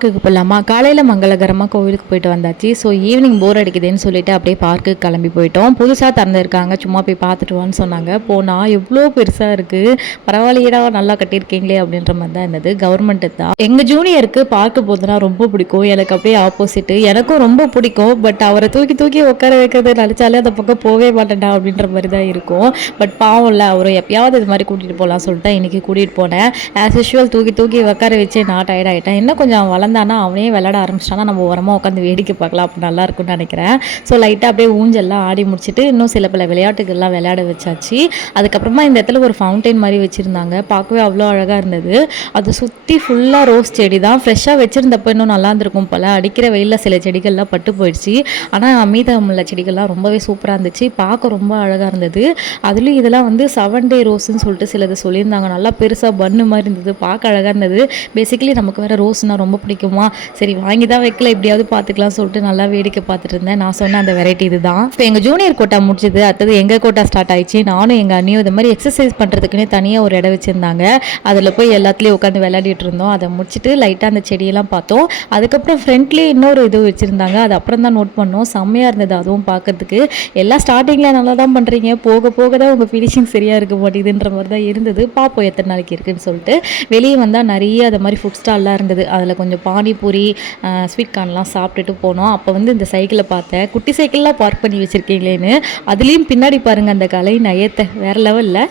பார்க்குக்கு போகலாமா? காலையில் மங்களகரமாக கோவிலுக்கு போயிட்டு வந்தாச்சு. ஸோ ஈவினிங் போர் அடிக்குதுன்னு சொல்லிட்டு அப்படியே பார்க்குக்கு கிளம்பி போயிட்டோம். புதுசாக திறந்துருக்காங்க, சும்மா போய் பார்த்துட்டு வான்னு சொன்னாங்க. போனால் எவ்வளோ பெருசாக இருக்குது, பரவாயில்லையடா நல்லா கட்டியிருக்கீங்களே அப்படின்ற மாதிரி தான் இருந்தது. கவர்மெண்ட்டு தான். எங்கள் ஜூனியருக்கு பார்க்க போதுனா ரொம்ப பிடிக்கும், எனக்கு அப்படியே ஆப்போசிட்டு. எனக்கும் ரொம்ப பிடிக்கும், பட் அவரை தூக்கி தூக்கி உட்கார வைக்கிறது நினச்சாலே அந்த பக்கம் போவே மாட்டேன்டா அப்படின்ற மாதிரி தான் இருக்கும். பட் பாவம்ல, அவரை எப்பயாவது இது மாதிரி கூட்டிகிட்டு போகலாம் சொல்லிட்டு இன்றைக்கி கூட்டிகிட்டு போனேன். ஆஸ் யூஷுவல் தூக்கி தூக்கி உட்கார வச்சு நான் டயர்ட் ஆகிட்டேன். இன்னும் கொஞ்சம் வளர்ந்தானா அவனே விளையாட ஆரம்பிச்சிட்டானா நம்ம ஓரமாக உட்காந்து வேடிக்கை பார்க்கலாம், அப்போ நல்லா இருக்கும்னு நினைக்கிறேன். ஸோ லைட்டாக அப்படியே ஊஞ்சல்லாம் ஆடி முடிச்சுட்டு இன்னும் சில பல விளையாட்டுகள்லாம் விளையாட வச்சாச்சு. அதுக்கப்புறமா இந்த இடத்துல ஒரு ஃபவுண்டைன் மாதிரி வச்சுருந்தாங்க, பார்க்கவே அவ்வளோ அழகாக இருந்தது. அதை சுற்றி ஃபுல்லாக ரோஸ் செடி தான். ஃப்ரெஷ்ஷாக வச்சுருந்தப்போ இன்னும் நல்லா இருந்திருக்கும் போல். அடிக்கிற வெயிலில் சில செடிகள்லாம் பட்டு போயிடுச்சு, ஆனால் மீதமுள்ள செடிகள்லாம் ரொம்பவே சூப்பராக இருந்துச்சு, பார்க்க ரொம்ப அழகாக இருந்தது. அதுலேயும் இதெல்லாம் வந்து 7 டே ரோஸ்ன்னு சொல்லிட்டு சிலது சொல்லியிருந்தாங்க. நல்லா பெருசாக பன்னு மாதிரி இருந்தது, பார்க்க அழகாக இருந்தது. பேசிக்கலி நமக்கு வேறு ரோஸ்னால் ரொம்ப பிடிக்குமா, சரி வாங்கி தான் வைக்கல, எப்படியாவது பார்த்துக்கலாம் சொல்லிட்டு நல்லா வேடிக்கை பார்த்துட்டு இருந்தேன். நான் சொன்ன அந்த வெரைட்டி இது தான். இப்போ எங்கள் ஜூனியர் கோட்டா முடிச்சது, அடுத்தது எங்கள் கோட்டா ஸ்டார்ட் ஆயிடுச்சு. நானும் எங்கள் அண்ணியும் இது மாதிரி எக்ஸசைஸ் பண்ணுறதுக்குன்னே தனியாக ஒரு இடம் வச்சுருந்தாங்க, அதில் போய் எல்லாத்துலேயும் உட்காந்து விளையாடிட்டு இருந்தோம். அதை முடிச்சுட்டு லைட்டாக அந்த செடியெல்லாம் பார்த்தோம். அதுக்கப்புறம் ஃப்ரெண்ட்லேயே இன்னொரு இது வச்சுருந்தாங்க, அது அப்புறம் தான் நோட் பண்ணோம். செம்மையாக இருந்தது அதுவும் பார்க்கறதுக்கு. எல்லாம் ஸ்டார்டிங்கில் நல்லா தான் பண்ணுறீங்க, போக போக தான் உங்கள் ஃபினிஷிங் சரியாக இருக்க மாட்டேங்குதுன்ற மாதிரி தான் இருந்தது. பார்ப்போம் எத்தனை நாளைக்கு இருக்குதுன்னு சொல்லிட்டு. வெளியே வந்தால் நிறைய அது மாதிரி ஃபுட் ஸ்டால்லாம் இருந்தது, அதில் கொஞ்சம் பானிபூரி ஸ்வீட் கார்ன்லாம் சாப்பிட்டுட்டு போனோம். அப்போ வந்து இந்த சைக்கிளை பார்த்தேன், குட்டி சைக்கிள்லாம் பார்க் பண்ணி வச்சுருக்கீங்களேன்னு. அதுலேயும் பின்னாடி பாருங்கள் அந்த கலை நயத்தை வேறு லெவலில்.